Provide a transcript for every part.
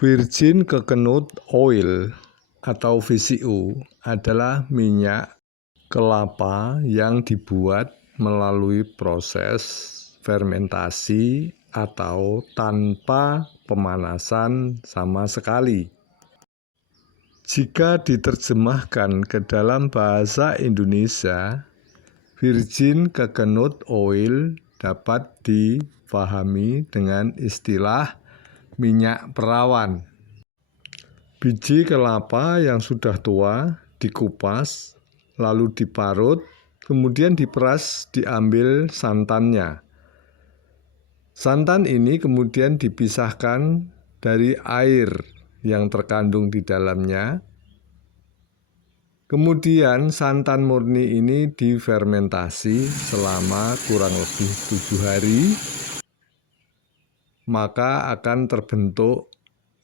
Virgin coconut oil atau VCO adalah minyak kelapa yang dibuat melalui proses fermentasi atau tanpa pemanasan sama sekali. Jika diterjemahkan ke dalam bahasa Indonesia, virgin coconut oil dapat dipahami dengan istilah minyak perawan. Biji kelapa yang sudah tua dikupas, lalu diparut, kemudian diperas, diambil santannya. Santan ini kemudian dipisahkan dari air yang terkandung di dalamnya. Kemudian santan murni ini difermentasi selama kurang lebih 7 hari. Maka akan terbentuk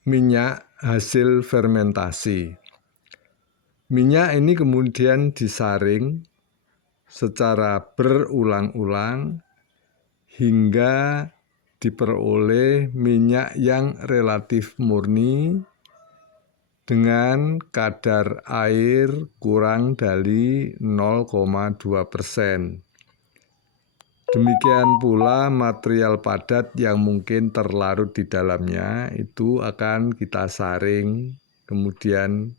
minyak hasil fermentasi. Minyak ini kemudian disaring secara berulang-ulang hingga diperoleh minyak yang relatif murni dengan kadar air kurang dari 0,2%. Demikian pula material padat yang mungkin terlarut di dalamnya itu akan kita saring, kemudian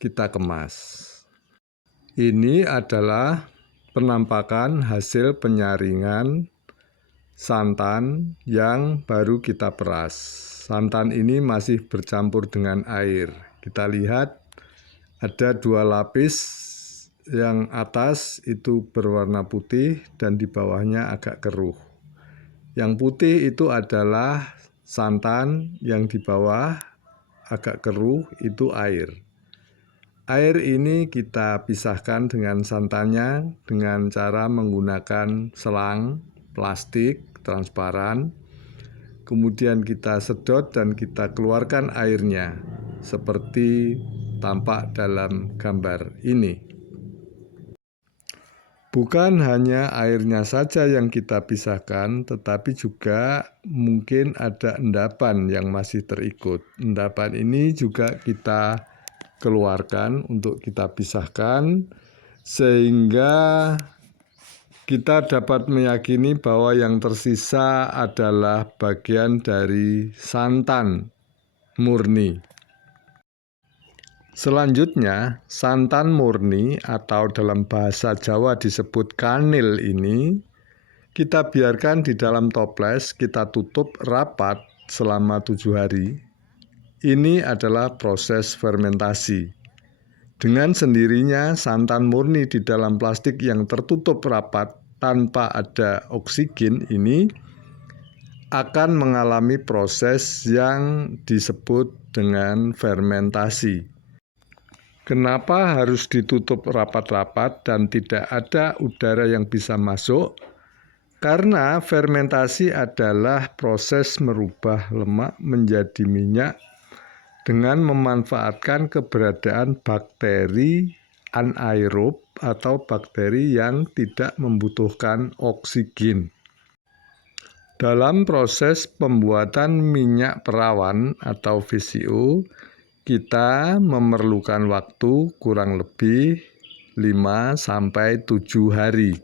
kita kemas. Ini adalah penampakan hasil penyaringan santan yang baru kita peras. Santan ini masih bercampur dengan air. Kita lihat ada 2 lapis. Yang atas itu berwarna putih dan di bawahnya agak keruh. Yang putih itu adalah santan, yang di bawah agak keruh itu air. Air ini kita pisahkan dengan santannya dengan cara menggunakan selang plastik transparan. Kemudian kita sedot dan kita keluarkan airnya seperti tampak dalam gambar ini. Bukan hanya airnya saja yang kita pisahkan, tetapi juga mungkin ada endapan yang masih terikut. Endapan ini juga kita keluarkan untuk kita pisahkan, sehingga kita dapat meyakini bahwa yang tersisa adalah bagian dari santan murni. Selanjutnya, santan murni atau dalam bahasa Jawa disebut kanil ini kita biarkan di dalam toples, kita tutup rapat selama 7 hari. Ini adalah proses fermentasi. Dengan sendirinya santan murni di dalam plastik yang tertutup rapat tanpa ada oksigen ini akan mengalami proses yang disebut dengan fermentasi. Kenapa harus ditutup rapat-rapat dan tidak ada udara yang bisa masuk? Karena fermentasi adalah proses merubah lemak menjadi minyak dengan memanfaatkan keberadaan bakteri anaerob atau bakteri yang tidak membutuhkan oksigen. Dalam proses pembuatan minyak perawan atau VCO, kita memerlukan waktu kurang lebih 5-7 hari.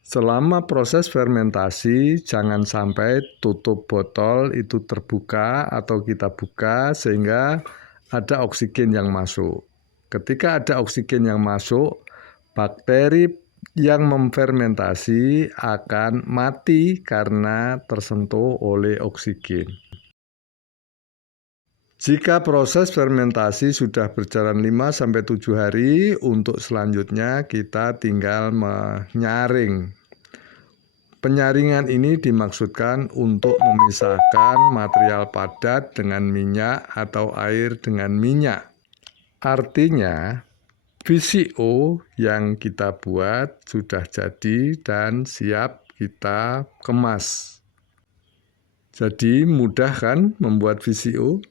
Selama proses fermentasi, jangan sampai tutup botol itu terbuka atau kita buka sehingga ada oksigen yang masuk. Ketika ada oksigen yang masuk, bakteri yang memfermentasi akan mati karena tersentuh oleh oksigen. Jika proses fermentasi sudah berjalan 5-7 hari, untuk selanjutnya kita tinggal menyaring. Penyaringan ini dimaksudkan untuk memisahkan material padat dengan minyak atau air dengan minyak. Artinya, VCO yang kita buat sudah jadi dan siap kita kemas. Jadi mudah kan membuat VCO?